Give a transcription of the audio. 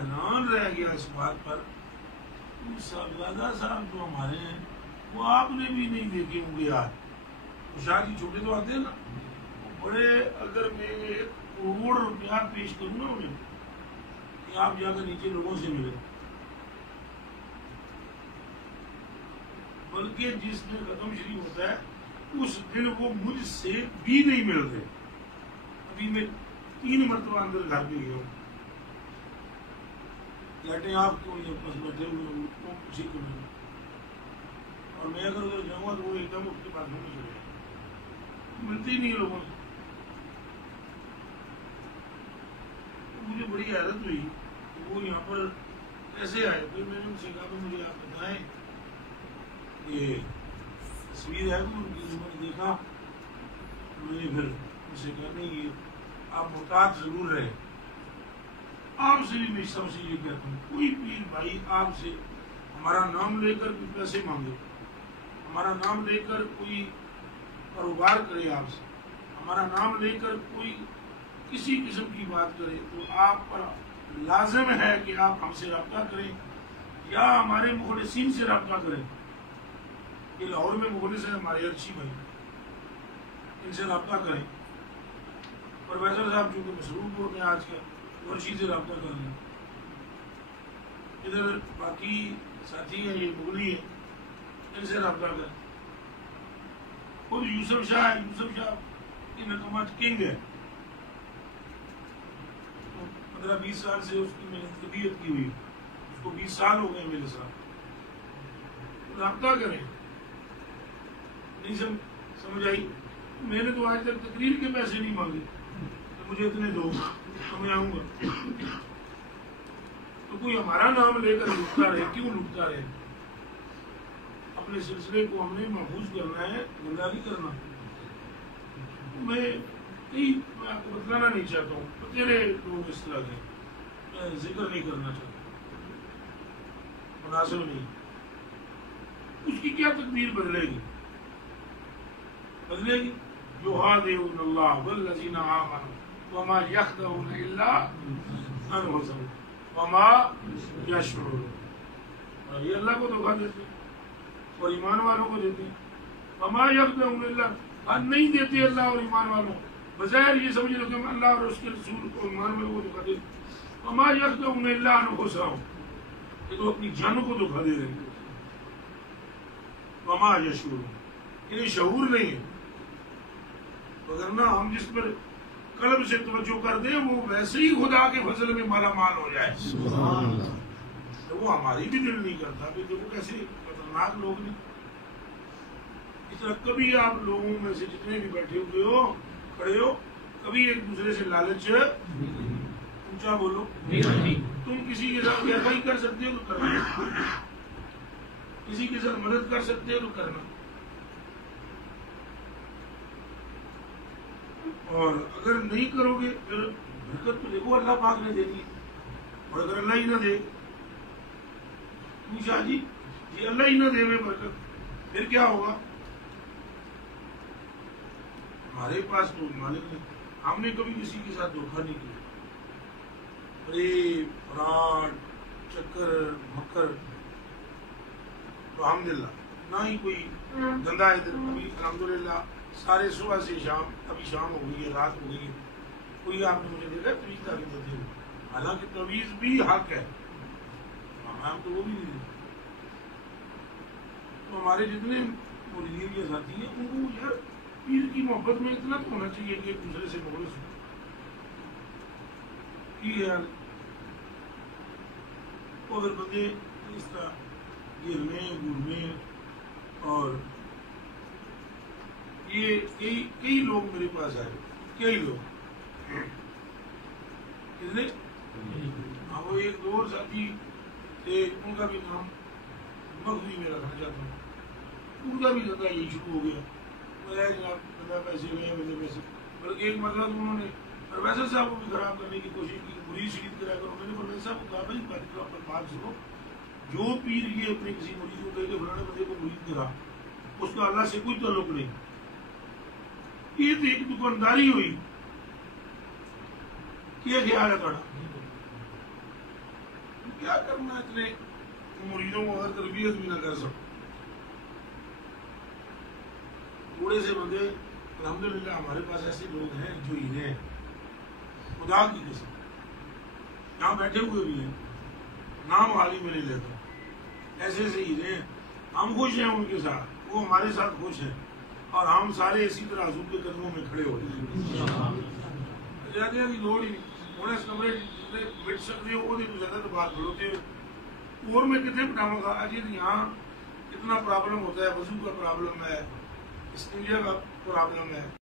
حیران رہ گیا اس بات پر، صاحبزادہ صاحب جو ہمارے ہیں وہ آپ نے بھی نہیں دیکھے ہوں گے آج، شاہ جی چھوٹے تو آتے ہیں نا، بڑے، اگر میں 1 کروڑ روپیہ پیش کروں نا انہیں کہ آپ جا کر نیچے لوگوں سے ملے، بلکہ جس دن ختم شریف ہوتا ہے اس دن وہ مجھ سے بھی نہیں ملتے۔ ابھی میں 3 مرتبہ اندر گھر پہ گیا ہوں، کہتے ہیں آپ کیوں یہ پاس بیٹھے ہوئے ہیں، کون پوچھے کیوں نہیں، اور میں اگر ادھر جاؤں گا تو وہ ایک دم اس کے پاس میں چلے جائے، ملتے ہی نہیں لوگوں سے۔ مجھے بڑی حیرت ہوئی کہ وہ یہاں پر کیسے آئے۔ پھر میں نے ان سے کہا کہ مجھے آپ بتائیں یہ تصویر ہے تو ان کی میں نے دیکھا، میں نے پھر ان سے کہا نہیں یہ آپ محتاط ضرور رہے، آپ سے بھی میں سب سے یہ کہتا ہوں کوئی پیر بھائی آپ سے ہمارا نام لے کر کوئی پیسے مانگے، ہمارا نام لے کر کوئی کاروبار کرے، آپ سے ہمارا نام لے کر کوئی کسی قسم کی بات کرے تو آپ پر لازم ہے کہ آپ ہم سے رابطہ کریں یا ہمارے مخلصین سے رابطہ کریں۔ یہ لاہور میں مخلص ہیں ہمارے ارچی بھائی، ان سے رابطہ کریں۔ پروفیسر صاحب چونکہ مصروف ہوتے ہیں آج کل، ارچی سے رابطہ کر لیں۔ ادھر باقی ساتھی ہیں یہ مغلی ہیں، ان سے رابطہ کریں۔ خود یوسف شاہ ہے، یوسف شاہ کی نکمت کنگ ہے، 15-20 سال سے اس کی میں نے طبیعت کی ہوئی، اس کو 20 سال ہو گئے میرے ساتھ، رابطہ کریں۔ نہیں سمجھ آئی؟ میں نے تو آج تک تقریر کے پیسے نہیں مانگے کہ مجھے اتنے دو تو میں آؤں گا، تو کوئی ہمارا نام لے کر لوٹتا رہے، کیوں لوٹتا رہے؟ اپنے سلسلے کو ہم نے محفوظ کرنا ہے، گندا نہیں کرنا۔ میں آپ کو بتلانا نہیں چاہتا ہوں، بتیرے لوگ اس طرح کے، میں ذکر نہیں کرنا چاہتا، مناسب نہیں۔ اس کی کیا تقدیر بدلے گی؟ بدلے گی یحادعون اللہ والذین آمنوا وما یخدعون الا انفسهم وما یشعرون۔ اور یہ اللہ کو دھوکہ دیتے ہیں اور ایمان والوں کو دیتے ہیں۔ وما یخدعون الا، نہیں دیتے اللہ اور ایمان والوں، بظاہر یہ سمجھ لو کہ ہم اللہ اور اس کے رسول کو ایمان والوں کو دھوکہ دیتے ہیں۔ وما یخدعون الا انفسهم، یہ تو اپنی جانوں کو دھوکہ دے رہے ہیں۔ وما یشعرون، انہیں شعور نہیں ہے، وگرنہ ہم جس پر قلب سے توجہ کر دیں وہ ویسے ہی خدا کے فضل میں مالا مال ہو جائے۔ سبحان اللہ۔ تو وہ ہماری بھی دل نہیں کرتا، کہ دیکھو کیسے خطرناک لوگ نہیں۔ اس طرح کبھی آپ لوگوں میں سے جتنے بھی بیٹھے ہوئے ہو، کھڑے ہو، کبھی ایک دوسرے سے لالچ، اونچا بولو، تم کسی کے ساتھ رہبری کر سکتے ہو تو کرنا، کسی کے ساتھ مدد کر سکتے ہو تو کرنا، اور اگر نہیں کرو گے پھر برکت تو دیکھو اللہ پاک نے دینی ہے، اور اگر اللہ ہی نہ دے، شاہ جی اللہ ہی نہ دے میں برکت، پھر کیا ہوگا؟ ہمارے پاس تو مالک نہیں، ہم نے کبھی کسی کے ساتھ دھوکہ نہیں کیا، فریب، فراڈ، چکر، مکر، تو الحمدللہ نہ ہی کوئی گندا ادھر، کبھی الحمدللہ سارے صبح سے شام، ابھی شام ہو گئی ہے، رات ہو گئی ہے، کوئی آپ نے مجھے دیکھا تویز تعلیم دیتے ہوئے، حالانکہ تویز بھی حق ہے، ہم تو وہ بھی نہیں دیتے۔ تو ہمارے جتنے مریدین کے ساتھی ہیں ان کو یار پیر کی محبت میں اتنا تو ہونا چاہیے کہ ایک دوسرے سے مخلص ہو۔ یہ یار اگر بندے اس طرح گرنے گھومنے، اور یہ کئی لوگ میرے پاس آئے، کئی لوگ، ہاں وہ ایک دو ساتھی تھے، ان کا بھی نام مغوی میں رکھنا چاہتا ہوں، ان کا بھی دھندا یہی شروع ہو گیا، جناب بندہ پیسے لے مجھے پیسے، بلکہ ایک مرتبہ تو انہوں نے پروفیسر صاحب کو بھی خراب کرنے کی کوشش کی، مرید شریف کرا کر، میں نے پروفیسر صاحب کو کہا بھائی بات سنو، جو پیر یہ اپنے کسی مرید کو کہے کہ فلانے بندے کو مرید کرا، اس کا اللہ سے کوئی تعلق نہیں، یہ تو ایک دکانداری ہوئی، کیا خیال ہے تھوڑا؟ کیا کرنا اتنے مریدوں کو اگر تربیت بھی نہ کر سکو. تھوڑے سے بندے الحمدللہ ہمارے پاس ایسے لوگ ہیں جو ہیرے ہیں خدا کی قسم, یہاں بیٹھے ہوئے بھی ہیں, نام حالی میں نہیں لیتا, ایسے ایسے ہیرے ہیں. ہم خوش ہیں ان کے ساتھ, وہ ہمارے ساتھ خوش ہیں, اور ہم سارے اسی طرح حضور کے قدموں میں کھڑے ہو جائیں. زیادہ کی لوڑ ہی نہیں, انہیں اس کمرے بٹ سکتے ہو تو زیادہ تو بات بڑھوتے ہو اور میں کتنے بٹاؤں گا. اجی یہاں اتنا پرابلم ہوتا ہے, وضو کا پرابلم ہے, استنجا کا پرابلم ہے.